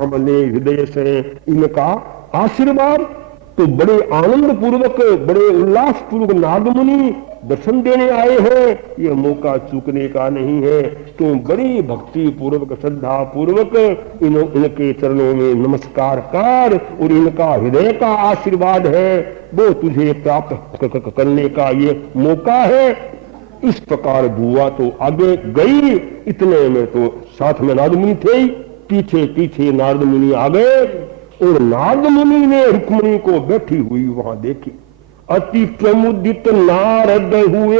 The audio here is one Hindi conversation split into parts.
सामने हृदय से इनका आशीर्वाद। तो बड़े आनंद पूर्वक, बड़े उल्लास पूर्वक नारद मुनि दर्शन देने आए हैं, ये मौका चूकने का नहीं है। तो बड़ी भक्ति पूर्वक, श्रद्धा पूर्वक इनके चरणों में नमस्कार कर, और इनका हृदय का आशीर्वाद है वो तुझे प्राप्त करने का ये मौका है। इस प्रकार बुआ तो आगे गई, इतने में तो साथ में नारद मुनि थे, पीछे पीछे नारद मुनि आ गए, और नारद मुनि ने रुक्मिणी को बैठी हुई वहां देखी। अति प्रमुदित नारद हुए,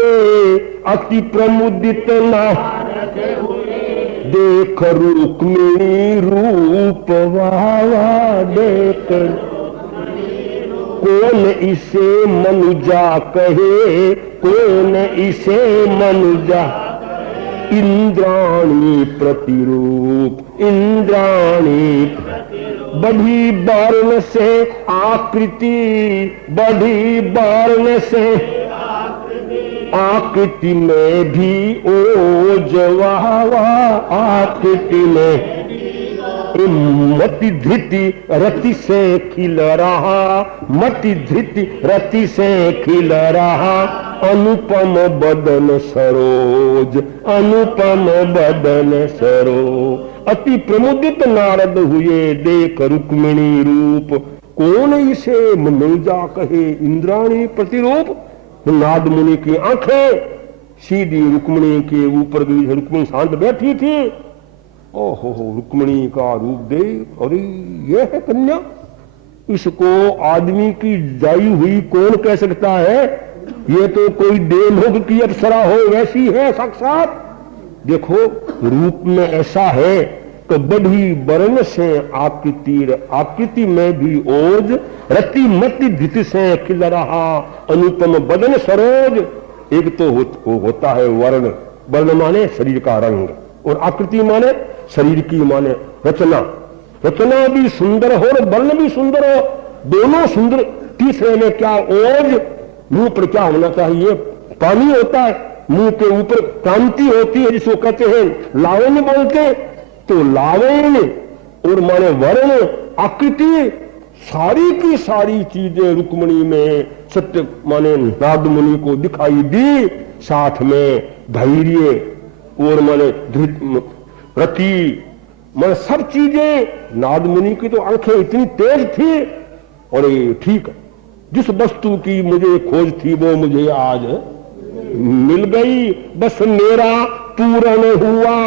अति प्रमुदित नारद हुए, देख रुक्मिणी रूप वावा, देख कौन इसे मनुजा कहे, कौन इसे मनुजा, इंद्राणी प्रतिरूप, इंद्राणी बढ़ी वर्ण से आकृति, बढ़ी वर्ण से आकृति में भी ओजवावा, आकृति में मति धृति रति से खिल रहा, मति धृति रति से खिल रहा, अनुपम बदन सरोज, अनुपम बदन सरोज। अति प्रमुदित नारद हुए, देख रुक्मिणी रूप, कौन इसे मनुजा कहे, इंद्राणी प्रतिरूप। नारद मुनि की आंखें सीधी रुक्मिणी के ऊपर गई। रुक्मिणी शांत बैठी थी। ओहो, रुक्मिणी का रूप देख, अरे ये है कन्या, इसको आदमी की जाई हुई कौन कह सकता है, ये तो कोई देवलोक की अप्सरा हो वैसी है साक्षात। देखो रूप में ऐसा है तो बढ़ी वर्ण से आकृति, आकृति में भी ओज, रति मति धृति से खिल रहा, अनुपम बदन सरोज। एक तो होता है वर्ण, वर्ण माने शरीर का रंग, और आकृति माने शरीर की माने रचना, रचना भी सुंदर हो और वर्ण भी सुंदर हो, दोनों सुंदर। तीसरे में क्या ओज, मुंह पर क्या होना चाहिए, पानी होता है, मुंह के ऊपर कांति होती है जिसको कहते हैं लावण्य बोलते। तो लावण्य और माने वर्ण, आकृति, सारी की सारी चीजें रुक्मिणी में सत्य माने नारद मुनि को दिखाई दी। साथ में धैर्य और माने रति, माने सब चीजें। नारद मुनि की तो आंखें इतनी तेज थी, और ठीक जिस वस्तु की मुझे खोज थी वो मुझे आज मिल गई। बस मेरा पूर्ण हुआ,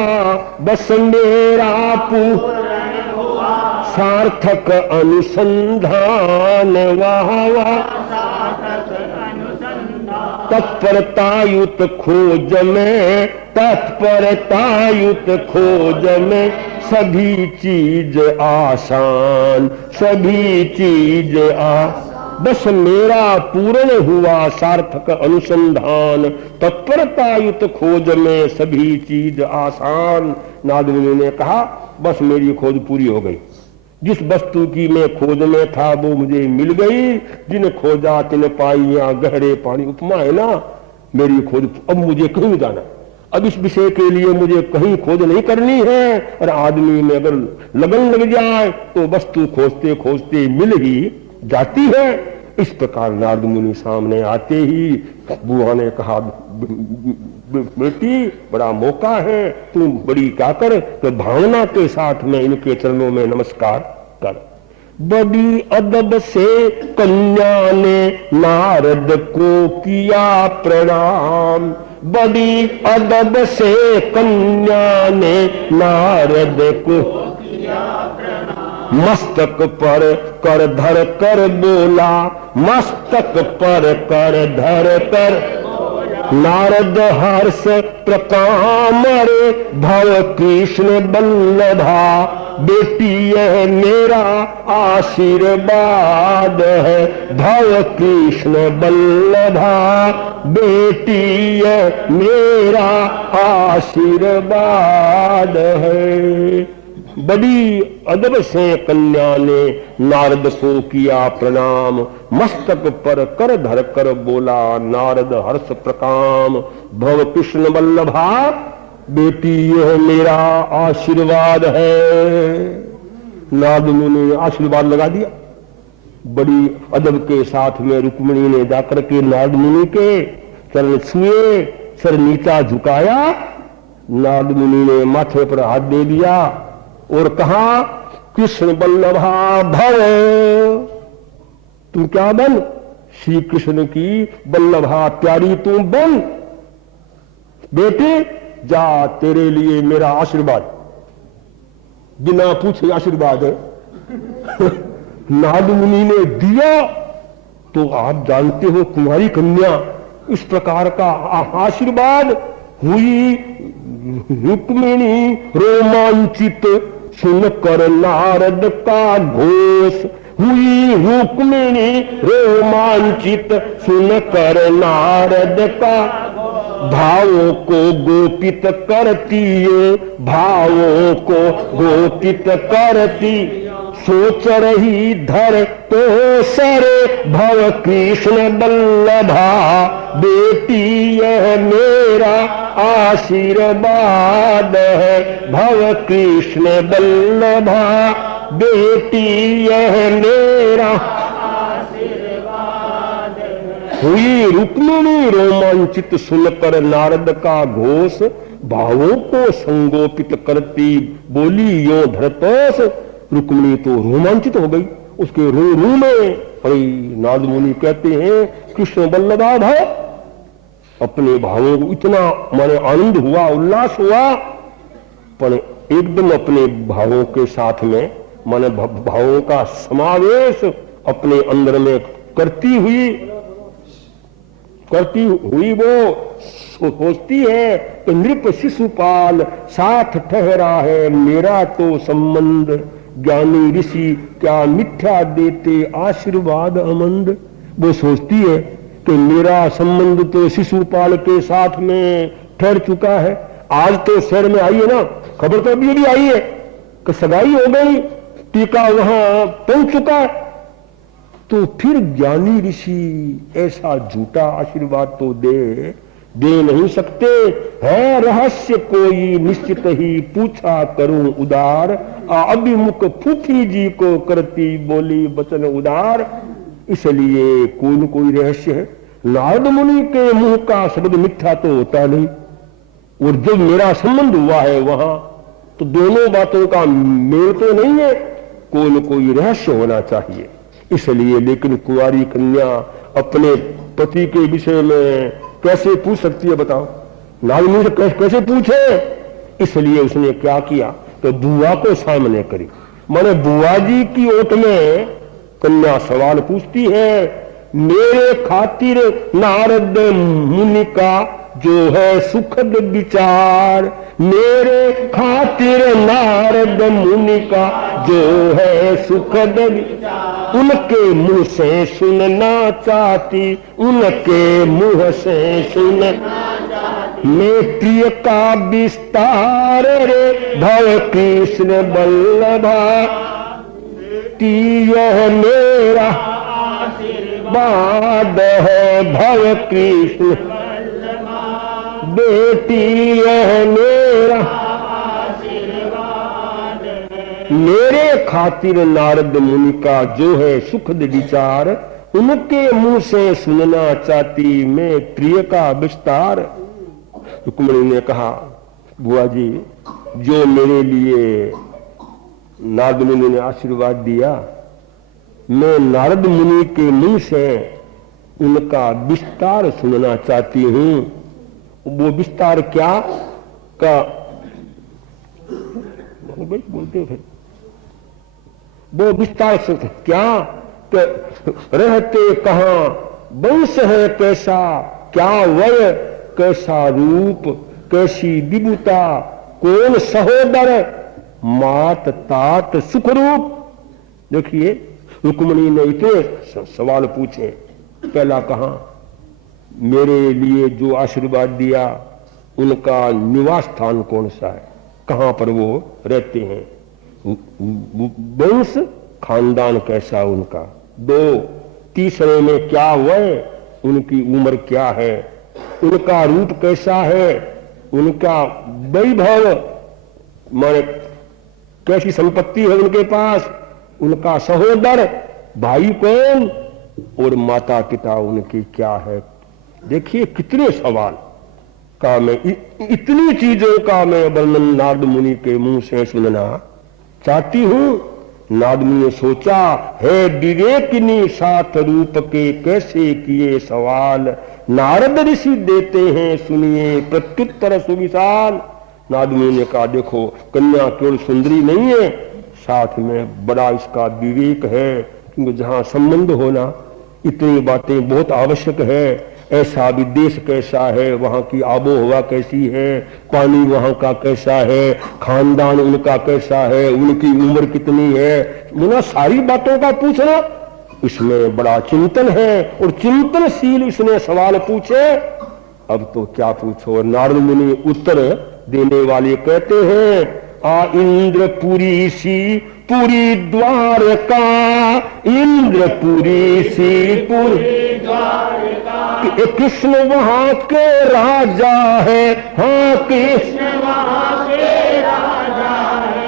बस मेरा पूर्ण हुआ, सार्थक अनुसंधान वाह वाह, तत्परतायुत खोज में, तत्परतायुत खोज में सभी चीज आसान, सभी चीज आसान। बस मेरा पूर्ण हुआ सार्थक अनुसंधान, तत्परतायुत खोज में सभी चीज आसान। नारद मुनि ने कहा बस मेरी खोज पूरी हो गई, जिस वस्तु की मैं खोज में था वो मुझे मिल गई। जिन खोजा तिन पाइया गहरे पानी, उपमा है ना मेरी खोज। अब मुझे कहीं जाना, अब इस विषय के लिए मुझे कहीं खोज नहीं करनी है। और आदमी में अगर लगन लग जाए तो वस्तु खोजते खोजते मिल ही जाती है। इस प्रकार नारद मुनि सामने आते ही बुआ ने कहा बेटी बड़ा मौका है, तुम बड़ी क्या कर, तो भावना के साथ में इनके चरणों में नमस्कार कर। बड़ी अदब से कन्या ने नारद को किया प्रणाम, बड़ी अदब से कन्या ने नारद को किया प्रणाम। मस्तक पर कर धर कर बोला, मस्तक पर कर धर कर नारद हर्ष प्रकामरे भव कृष्ण बल्लभा। बेटी यह मेरा आशीर्वाद है भव कृष्ण बल्लभा, बेटी यह मेरा आशीर्वाद है। बड़ी अदब से कन्या ने नारद को किया प्रणाम, मस्तक पर कर धर कर बोला नारद हर्ष प्रकाम। भव कृष्ण वल्लभा, बेटी यह मेरा आशीर्वाद है। नारद मुनि ने आशीर्वाद लगा दिया। बड़ी अदब के साथ में रुक्मिणी ने जाकर के नारद मुनि के चरण छुए, सर नीचा झुकाया। नारद मुनि ने माथे पर हाथ दे दिया और कहा, कृष्ण बल्लभा भव, तू क्या बन? श्री कृष्ण की बल्लभा प्यारी तू बन। बेटे जा, तेरे लिए मेरा आशीर्वाद। बिना पूछे आशीर्वाद है। नारद मुनि ने दिया तो आप जानते हो कुमारी कन्या इस प्रकार का आशीर्वाद। हुई रुक्मिणी रोमांचित सुनकर नारद का घोष। हुई रुक्मिणी रोमांचित सुनकर नारद का, भावों को गोपित करती है, भावों को गोपित करती। सोच रही धर तो सरे भव कृष्ण बल्लभा, बेटी यह मेरा आशीर्वाद है। भव कृष्ण बल्लभा, बेटी यह मेरा आशीर्वाद है। हुई रुक्मिणी रोमांचित सुनकर नारद का घोष, भावों को संगोपित करती बोली यो धरतोष। रुक्मिणी तो रोमांचित हो गई, उसके रू रू में पड़ी। नारद मुनि कहते हैं, कृष्ण बल्लभा भाव, अपने भावों को इतना माने आनंद हुआ, उल्लास हुआ, पर एकदम अपने भावों के साथ में माने भावों का समावेश अपने अंदर में करती हुई वो सोचती है कि नृप शिशुपाल साथ ठहरा है मेरा तो संबंध। ज्ञानी ऋषि क्या मिथ्या देते आशीर्वाद अमंद। वो सोचती है कि मेरा संबंध तो शिशुपाल के साथ में ठहर चुका है। आज तो शहर में आई है ना, खबर तो अभी भी आई है कि सगाई हो गई, टीका वहां पहुंच चुका है। तो फिर ज्ञानी ऋषि ऐसा झूठा आशीर्वाद तो दे नहीं सकते। है रहस्य कोई निश्चित ही पूछा करूं उदार, अभिमुख फूफी जी को करती बोली वचन उदार। इसलिए कोई न कोई रहस्य है। नारद मुनि के मुंह का शब्द मिथ्या तो होता नहीं, और जब मेरा संबंध हुआ है वहां तो दोनों बातों का मेल तो नहीं है, कोई न कोई रहस्य होना चाहिए। इसलिए लेकिन कुंवारी कन्या अपने पति के विषय में कैसे पूछ सकती है बताओ? नारद मुनि से कैसे पूछे? इसलिए उसने क्या किया तो बुआ को सामने करी। माने बुआ जी की ओट में कन्या सवाल पूछती है, मेरे खातिर नारद मुनि का जो है सुखद विचार, मेरे खातिर नारद मुनि का जो है सुखद विचार, उनके मुंह से सुनना चाहती, उनके मुंह से सुनना चाहती। मैं प्रिय का विस्तार रे भव कृष्ण बल्लभा, यह मेरा आशीर्वाद है भव कृष्ण, बेटी यह मेरा आशीर्वाद है। मेरे खातिर नारद मुनि का जो है सुखद विचार, उनके मुंह से सुनना चाहती मैं प्रिय का विस्तार। रुक्मिणी ने कहा, बुआ जी जो मेरे लिए नारद मुनि ने आशीर्वाद दिया, मैं नारद मुनि के मुंह से उनका विस्तार सुनना चाहती हूं। वो विस्तार क्या का बोलते थे, वो विस्तार से क्या रहते कहां, वंश है कैसा, क्या वय, कैसा रूप, कैसी विभुता, कौन सहोदर, मात तात सुख रूप। देखिए रुक्मिणी ने इतने सवाल पूछे। पहला कहा मेरे लिए जो आशीर्वाद दिया उनका निवास स्थान कौन सा है, कहां पर वो रहते हैं, वंश खानदान कैसा उनका। दो, तीसरे में क्या वय, उनकी उम्र क्या है, उनका रूप कैसा है, उनका वैभव माने कैसी संपत्ति है उनके पास, उनका सहोदर भाई कौन और माता पिता उनकी क्या है। देखिए कितने सवाल का मैं इतनी चीजों का मैं वर्णन नारद मुनि के मुंह से सुनना चाहती हूं। नारद मुनि ने सोचा, है विवेकिनी सात रूप के कैसे किए सवाल, नारद ऋषि देते हैं सुनिए प्रत्युत्तर सुविशाल। नारद मुनि ने कहा, देखो कन्या केवल सुंदरी नहीं है, साथ में बड़ा इसका विवेक है, क्योंकि जहां संबंध होना इतनी बातें बहुत आवश्यक है। ऐसा भी देश कैसा है, वहां की आबो हवा कैसी है, पानी वहां का कैसा है, खानदान उनका कैसा है, उनकी उम्र कितनी है, मुना सारी बातों का पूछना इसमें बड़ा चिंतन है। और चिंतनशील इसने सवाल पूछे। अब तो क्या पूछो, नारद मुनि उत्तर देने वाले कहते हैं, आ इंद्रपुरी सी पुरी द्वारका, इंद्रपुरी सी पुरी द्वारका, कृष्ण वहां के राजा है, हाँ कृष्ण वहां के राजा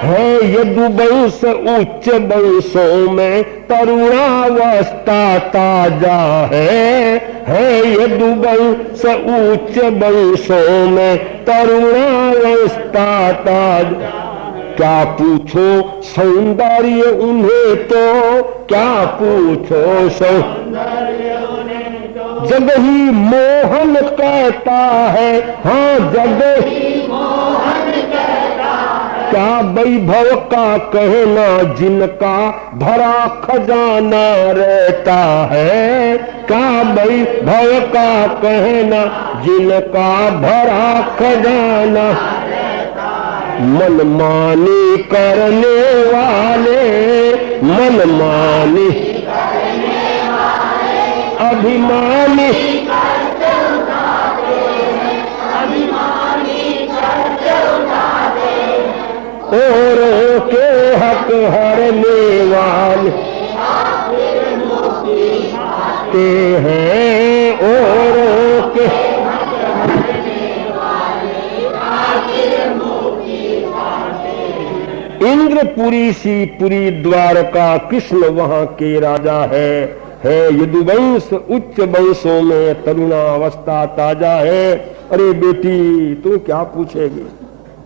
है, यदुवंश उच्च वंशों में तरुणावस्था ताजा है यदुवंश उच्च वंशों में तरुणावस्था ताजा। क्या पूछो सौंदर्य उन्हें तो, क्या पूछो सौंदर्य उन्हें तो, जग ही मोहन कहता है, हाँ जग ही मोहन कहता है, क्या वैभव का कहना जिनका भरा खजाना रहता है, क्या वैभव का कहना जिनका भरा खजाना, मनमानी करने वाले, मनमानी अभिमानी औरों के हक हरने वाले ते हैं, औरों के इंद्रपुरी सी पुरी द्वारका, कृष्ण वहां के राजा है यदुवंश उच्च वंशों में तरुणावस्था ताजा है। अरे बेटी तू क्या पूछेगी,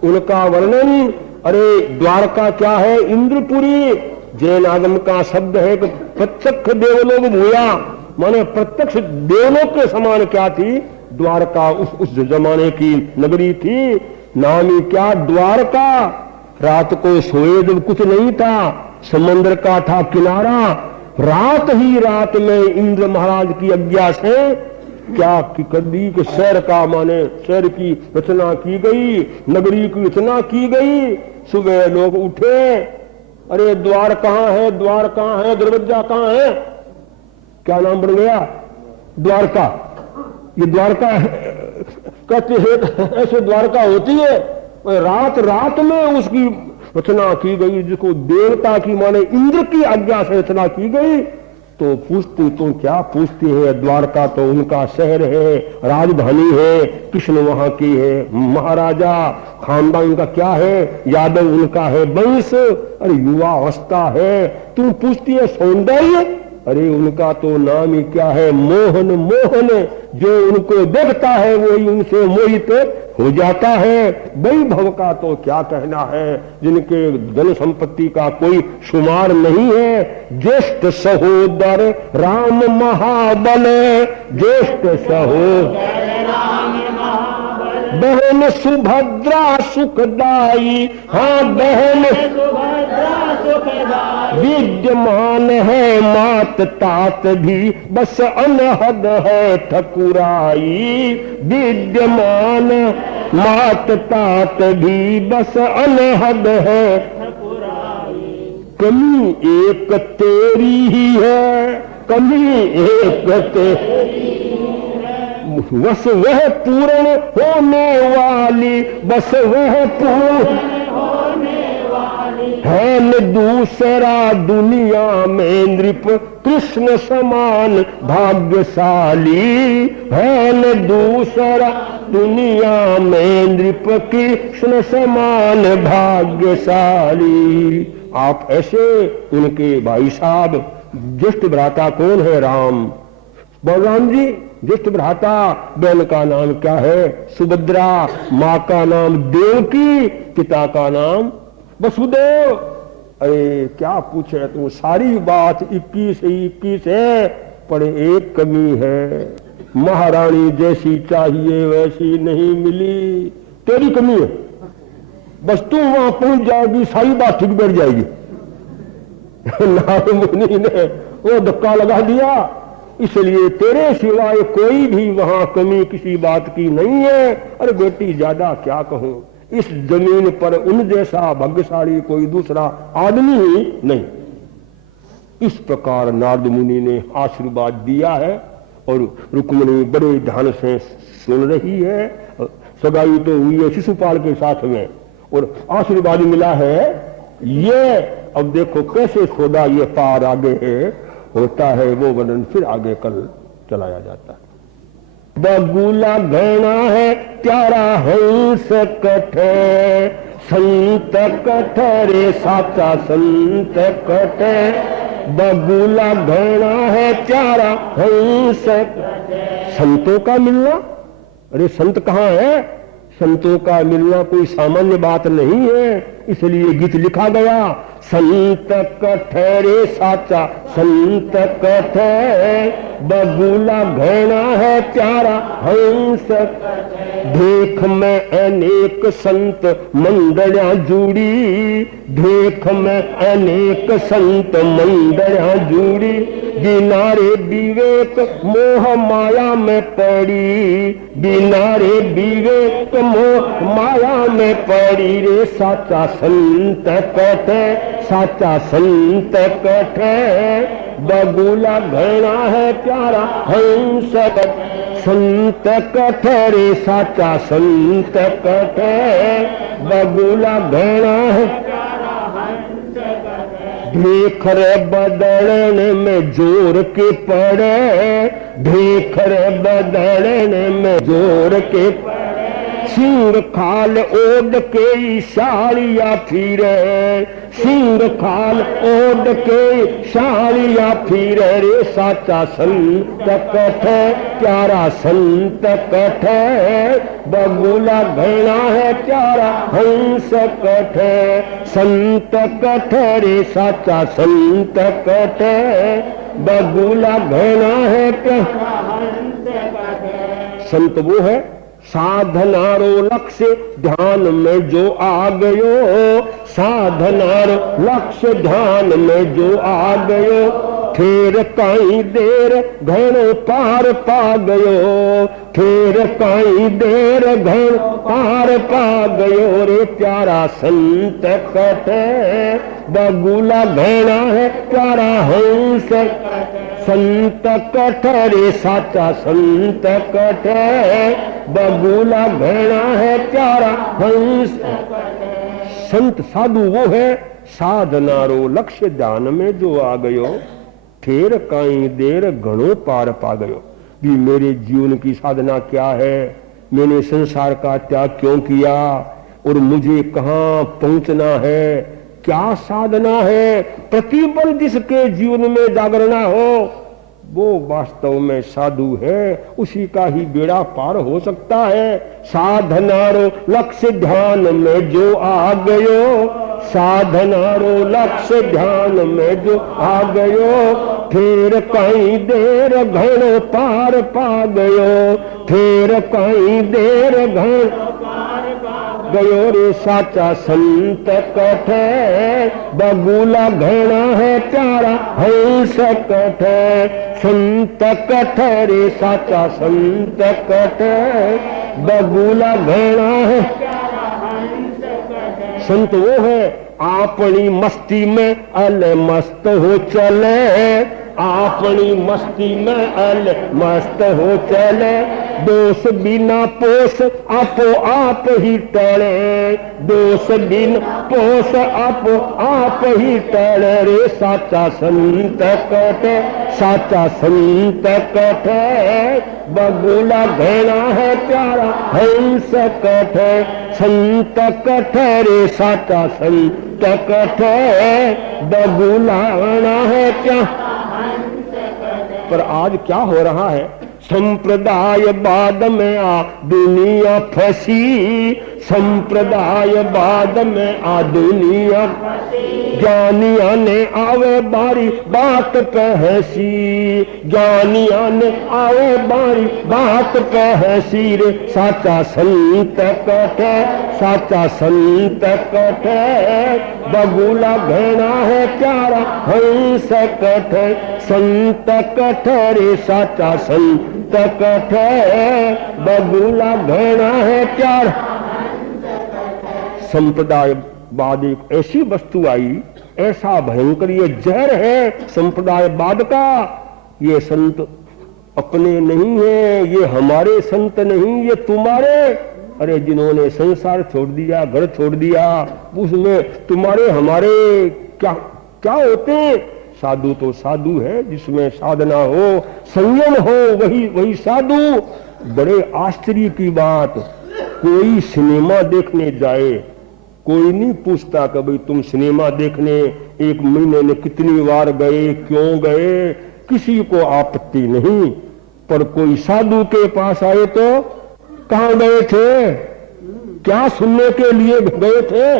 उनका वर्णन। अरे द्वारका क्या है, इंद्रपुरी जैन आगम का शब्द है कि प्रत्यक्ष देवलोक भूया, माने प्रत्यक्ष देवलोक के समान क्या थी द्वारका, उस जमाने की नगरी थी। नामी क्या द्वारका, रात को सोए जब कुछ नहीं था, समंदर का था किनारा, रात ही रात में इंद्र महाराज की आज्ञा से क्या की कर दी कि शहर का माने शहर की रचना की गई, नगरी की रचना की गई। सुबह लोग उठे, अरे द्वार कहाँ है, द्वार कहाँ है, दरवाजा कहाँ है, क्या नाम बन गया द्वारका। ये द्वारका कहते हैं ऐसे द्वारका होती है, रात रात में उसकी रचना की गई, जिसको देवता की माने इंद्र की आज्ञा से रचना की गई। तो पूछती तो क्या पूछती है, द्वारका तो उनका शहर है, राजधानी है, कृष्ण वहां की है, महाराजा, खानदान का क्या है, यादव उनका है वंश, अरे युवा अवस्था है। तू पूछती है सौंदर्य, अरे उनका तो नाम ही क्या है, मोहन। मोहन जो उनको देखता है वही उनसे मोहित हो जाता है। वैभव का तो क्या कहना है, जिनके धन संपत्ति का कोई शुमार नहीं है। ज्येष्ठ सहोदर राम महाबल, ज्येष्ठ सहोदर बहन सुभद्रा सुखदाई, हाँ बहन विद्यमान है मात तात भी, बस अनहद है ठकुराई। विद्यमान मात तात भी, बस अनहद है ठकुराई। कमी एक तेरी ही है, कमी एक तेरी, बस वह पूर्ण होने वाली, बस वह पूर्ण होने वाली। है न दूसरा दुनिया में नृप कृष्ण समान भाग्यशाली, है न दूसरा दुनिया में नृप कृष्ण समान भाग्यशाली। आप ऐसे उनके भाई साहब, ज्येष्ठ भ्राता कौन है? राम, बलराम जी ज्येष्ठ भ्राता। बहन का नाम क्या है? सुभद्रा। माँ का नाम देवकी, पिता का नाम वसुदेव। अरे क्या पूछे तू, सारी बात 21 ही 21 है, पर एक कमी है, महारानी जैसी चाहिए वैसी नहीं मिली। तेरी कमी है, बस तू वहां पहुंच जाएगी, सारी बात ठीक बैठ जाएगी। नारद मुनि ने वो धक्का लगा दिया, इसलिए तेरे सिवाय कोई भी वहां कमी किसी बात की नहीं है। अरे बेटी ज्यादा क्या कहूं, इस जमीन पर उन जैसा भाग्यशाली कोई दूसरा आदमी ही नहीं। इस प्रकार नारद मुनि ने आशीर्वाद दिया है और रुक्मिणी बड़े ध्यान से सुन रही है। सगाई तो हुई है शिशुपाल के साथ में और आशीर्वाद मिला है ये। अब देखो कैसे सौदा ये पार आगे है होता है, वो वर्णन फिर आगे कल चलाया जाता है। बगुला घना है प्यारा हंस कठे, संत कठरे साचा संत कठे। बगुला घना है प्यारा हंस, संतों का मिलना। अरे संत कहाँ है? संतों का मिलना कोई सामान्य बात नहीं है, इसलिए गीत लिखा गया, संत कठरे साचा संत कठे। बगुला घना है प्यारा हंस, देख में अनेक संत मंडलियां जुड़ी, देख में अनेक संत मंडलियां जुड़ी। बिनारे विवेक मोह माया में पड़ी, बिनारे विवेक मोह माया में पड़ी रे। साचा संत कठे, साचा संत कठे। बगुला घना है प्यारा हंस, संत कठरे साचा संत कठे। बगुला घना है देख रे बदलने में जोर के पड़े, देख रे बदलने में जोर के पड़े। सिंह खाल ओढ़ के इशारिया फिरे, सिंह खाल ओढ़ के साड़िया फिरे रे। साचा संत कठे, प्यारा संत कठे। बगुला घना है प्यारा हंस कठे, संत कठे रे साचा संत कठे। बगुला घना है प्यारा हंस कठे। संत वो है साधनारो लक्ष्य ध्यान में जो आ गयो, साधनारो लक्ष्य ध्यान में जो आ गयो। फेर काई देर घणो पार पा गयो, फेर काई देर घणो पार पा गयो रे। प्यारा संत कठे, बगुला घना है प्यारा हंस, संत कठे रे साचा संत कठे। बगुला घना है प्यारा हंस। संत साधु वो है साधनारो लक्ष्य ध्यान में जो आ गयो, फेर काई देर घणो पार पा गयो। भी मेरे जीवन की साधना क्या है, मैंने संसार का त्याग क्यों किया और मुझे कहाँ पहुंचना है, क्या साधना है। प्रतिबल जिसके जीवन में जागरणा हो वो वास्तव में साधु है, उसी का ही बेड़ा पार हो सकता है। साधनारो लक्ष्य ध्यान में जो आ गयो, साधनारो लक्ष्य ध्यान में जो आ गयो। फेर कई देर घणो पार पा गयो, फेर कई देर घणो गयो रे। साचा संत कठे, बगुला घना है प्यारा हंस कठे। संत कठे रे साचा संत कठे। बगुला घना है संत वो है अपनी मस्ती में अल मस्त हो चले, अपनी मस्ती में अल मस्त हो चले, दोष बिना पोष आपो आप ही टले, दोष बिना पोष आपो आप ही टले रे साचा संत कटे, साचा संत कटे, बगुला घेना है प्यारा हंस कटे, संत कटे रे साचा संत कटे, बगुला है क्या। पर आज क्या हो रहा है, संप्रदाय बाद में आ दुनिया फंसी, संप्रदाय बाद में आ दुनिया, ज्ञानिया ने आवे बारी बात पे हंसी, ज्ञानिया ने आवे बारी बात पे हंसी रे साचा संत कटे, साचा संत कटे, बगुला घेना है प्यारा हंस कटे, संत कटे रे साचा संत कटे, बगुला घेना है प्यारा। संप्रदायवाद एक ऐसी वस्तु आई, ऐसा भयंकर ये जहर है संप्रदायवाद का। ये संत अपने नहीं है, ये हमारे संत नहीं, ये तुम्हारे। अरे जिन्होंने संसार छोड़ दिया, घर छोड़ दिया, उसमें तुम्हारे हमारे क्या क्या होते। साधु तो साधु है, जिसमें साधना हो, संयम हो, वही साधु। बड़े आश्चर्य की बात, कोई सिनेमा देखने जाए, कोई नहीं पूछता कि भाई तुम सिनेमा देखने एक महीने में कितनी बार गए, क्यों गए, किसी को आपत्ति नहीं। पर कोई साधु के पास आए तो कहां गए थे, क्या सुनने के लिए गए थे,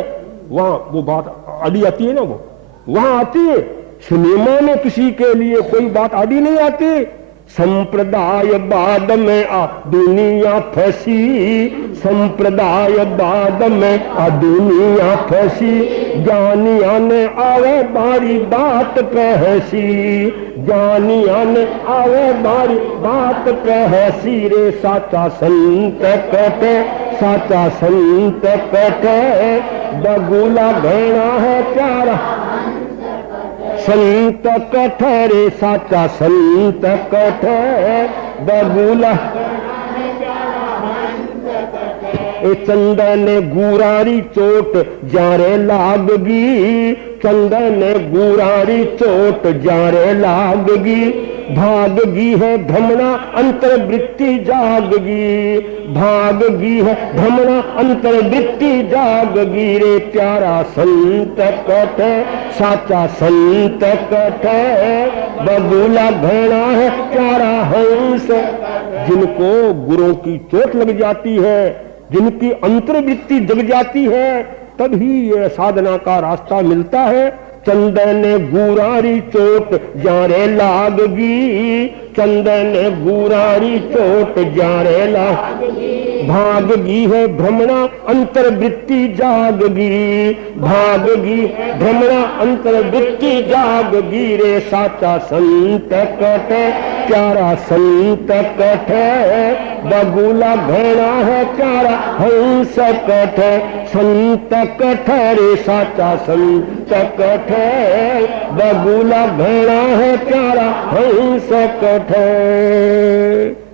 वहां वो बात आदि आती है ना, वो वहां आती है। सिनेमा में किसी के लिए कोई बात आदि नहीं आती। संप्रदाय बाद में आ दुनिया फंसी, संप्रदाय बाद में आ दुनिया फंसी, ज्ञानिया ने आवे बारी बात पे हंसी, ज्ञानिया ने आवे बारी बात पे हंसी रे साचा संत कटे, साचा संत कटे, बगुला घेना है प्यारा संत कटे रे साचा संत कटे, बगुला। ए चंदन गुरारी चोट जारे लागगी, चंदन गुरारी चोट जारे लागगी, भागगी है भ्रमणा अंतर्वृत्ति जागगी, भागगी है भ्रमणा अंतर्वृत्ति जागगी रे प्यारा संत कटे, साचा संत कटे, बगुला घेना है प्यारा हंस। जिनको गुरुओं की चोट लग जाती है, जिनकी अंतर्वृत्ति जग जाती है, तभी ये साधना का रास्ता मिलता है। चंदन गुरारी चोट जारे लागगी, चंदन गुरारी चोट जारे लागगी, भागगी है भ्रमणा अंतर्वृत्ति जागगी, भागगी भ्रमणा अंतर्वृत्ति जागगी रे साचा संत कटे, प्यारा संत कटे, बगुला घेना है प्यारा हंस कटे, संत कटे रे साचा संत कटे, बगुला घेना है प्यारा हंस कटे।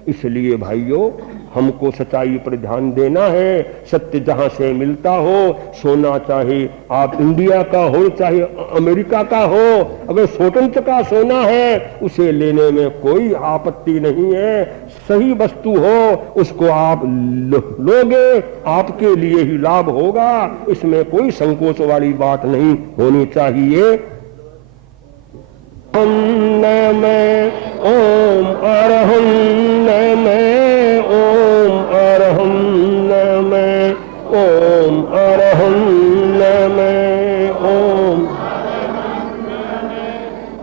इसलिए भाइयों, हमको सच्चाई पर ध्यान देना है। सत्य जहां से मिलता हो, सोना चाहे आप इंडिया का हो चाहे अमेरिका का हो, अगर स्वतंत्र का सोना है उसे लेने में कोई आपत्ति नहीं है। सही वस्तु हो उसको आप लोगे, आपके लिए ही लाभ होगा, इसमें कोई संकोच वाली बात नहीं होनी चाहिए। में ओम अरहं में ओम अरहं में ओम अरहं में ओम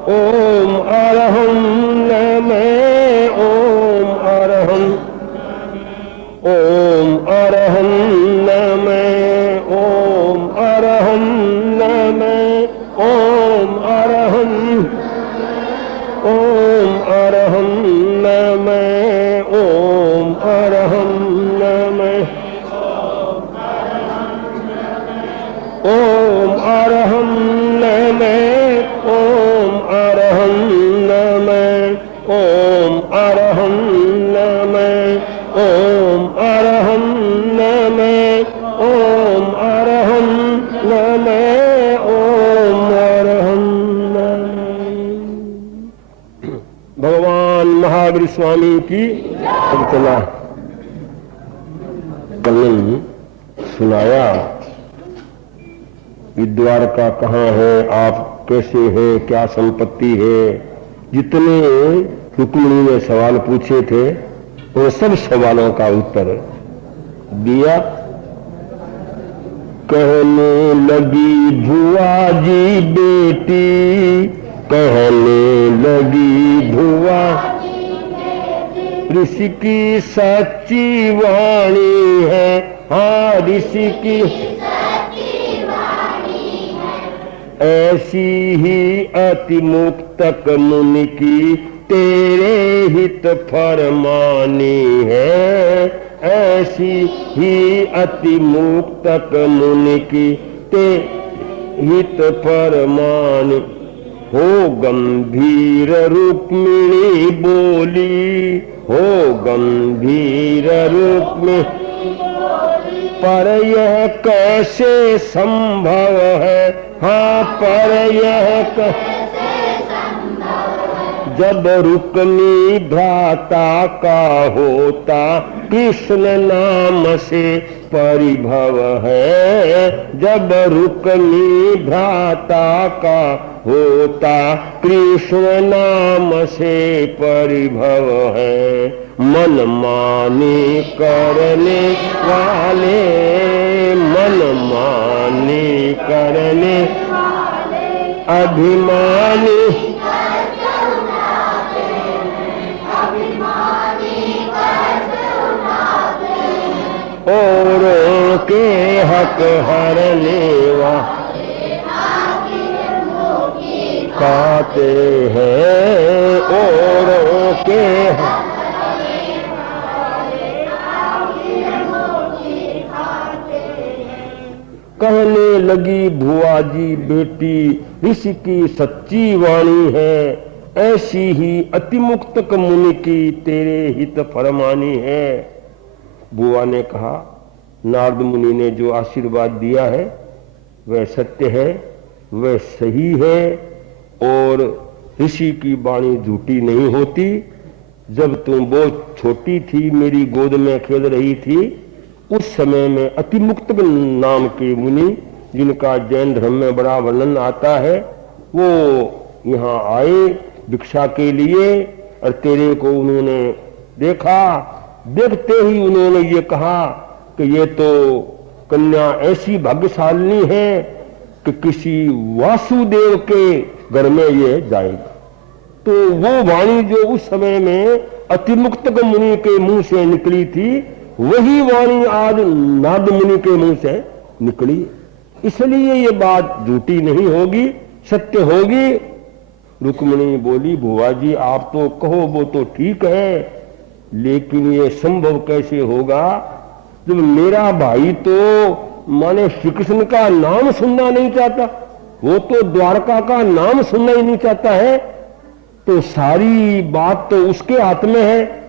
ओम अरहं में ओम अरहं ओम अरहं में ओम अरहं में ओम अरहं ओम अरहं में ओम अरहं में ओम अरहं महावीर स्वामी की। अब चला कल सुनाया कि द्वारका कहाँ है, आप कैसे हैं, क्या संपत्ति है, जितने रुक्मिणी ने सवाल पूछे थे वो सब सवालों का उत्तर दिया। कहने लगी भुआ जी बेटी, कहने लगी भुआ ऋषि की सच्ची वाणी है, हाँ ऋषि की ऐसी ही अति मुक्तक मुनि की तेरे हित फरमानी है, ऐसी ही अति मुक्तक मुनि की ते हित फरमानी। हो गंभीर रुक्मिणी बोली, हो गंभीर रुक्मिणी पर यह कैसे संभव है, हाँ पर यह कैसे संभव है, जब रुक्मी भ्राता का होता कृष्ण नाम से परिभव है, जब रुक्मी भ्राता का होता कृष्ण नाम से परिभव है। मन मानी करने वाले, मन मानी करने अभिमानी, औरों के हक हरने वाले खाते हैं, औरों के हक। कहने लगी भुआ जी बेटी ऋषि की सच्ची वाणी है, ऐसी ही अतिमुक्तक मुनि की तेरे हित फरमानी है। बुआ ने कहा नारद मुनि ने जो आशीर्वाद दिया है वह सत्य है, वह सही है और ऋषि की वाणी झूठी नहीं होती। जब तुम बहुत छोटी थी मेरी गोद में खेल रही थी उस समय में अतिमुक्तक नाम के मुनि जिनका जैन धर्म में बड़ा वर्णन आता है वो यहाँ आए भिक्षा के लिए और तेरे को उन्होंने देखा। देखते ही उन्होंने ये कहा कि ये तो कन्या ऐसी भाग्यशालिनी है कि किसी वासुदेव के घर में ये जाएगी। तो वो वाणी जो उस समय में अतिमुक्तक मुनि के मुंह से निकली थी वही वाणी आज नारद मुनि के मुंह से निकली, इसलिए ये बात झूठी नहीं होगी, सत्य होगी। रुक्मिणी बोली बुआ जी आप तो कहो वो तो ठीक है, लेकिन ये संभव कैसे होगा जब मेरा भाई तो माने श्री कृष्ण का नाम सुनना नहीं चाहता, वो तो द्वारका का नाम सुनना ही नहीं चाहता है, तो सारी बात तो उसके हाथ में है।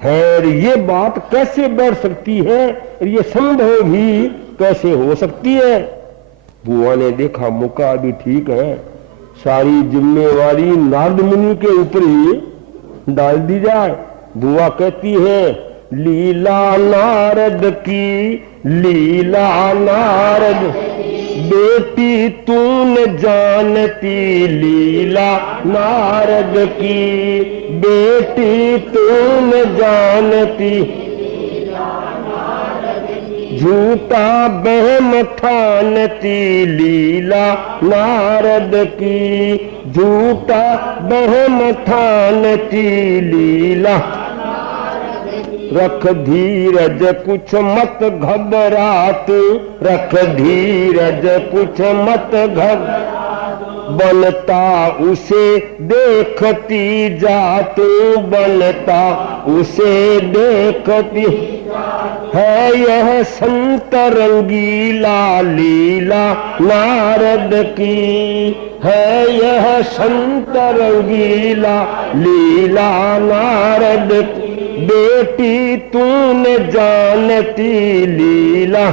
ये बात कैसे बैठ सकती है, ये संभव भी कैसे हो सकती है। बुआ ने देखा मौका भी ठीक है, सारी जिम्मेवारी नारद मुनि के ऊपर ही डाल दी जाए। बुआ कहती है लीला नारद की, लीला नारद बेटी तून जानती, लीला नारद की बेटी तून जानती, झूठा बहम ठानती, लीला नारद की झूठा बहम ठानती, लीला रख धीरज कुछ मत घबरात, रख धीरज कुछ मत घबरात, बनता उसे देखती जात, बनता उसे देखती है यह संत रंगीला, लीला नारद की है यह संत रंगीला, लीला नारद की बेटी तूने जानती, लीला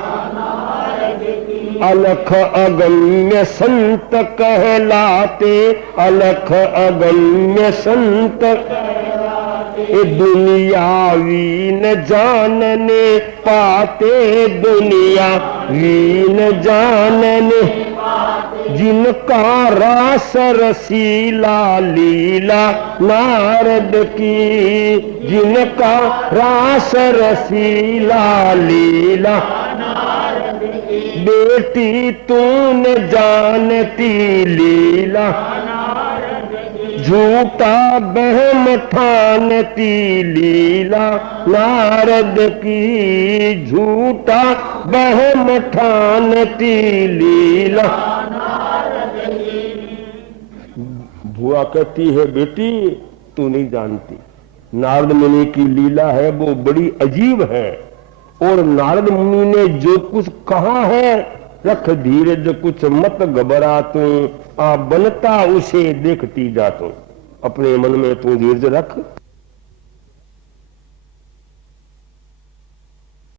अलख अगम्य संत कहलाते, अलख अगम्य संत ये दुनियावी न जानने पाते, दुनियावी न जानने जिनका रास रसीला लीला नारद की, जिनका रास रसीला लीला बेटी तूने जानती लीला, झूठा बहम ठानती लीला नारद की, झूठा बहम ठानती लीला। बुआ कहती है बेटी तू नहीं जानती, नारद मुनि की लीला है वो बड़ी अजीब है, और नारद मुनि ने जो कुछ कहा है रख धीरज कुछ मत घबरा तू, आ बनता उसे देखती जा तू, अपने मन में तू धीरज रख,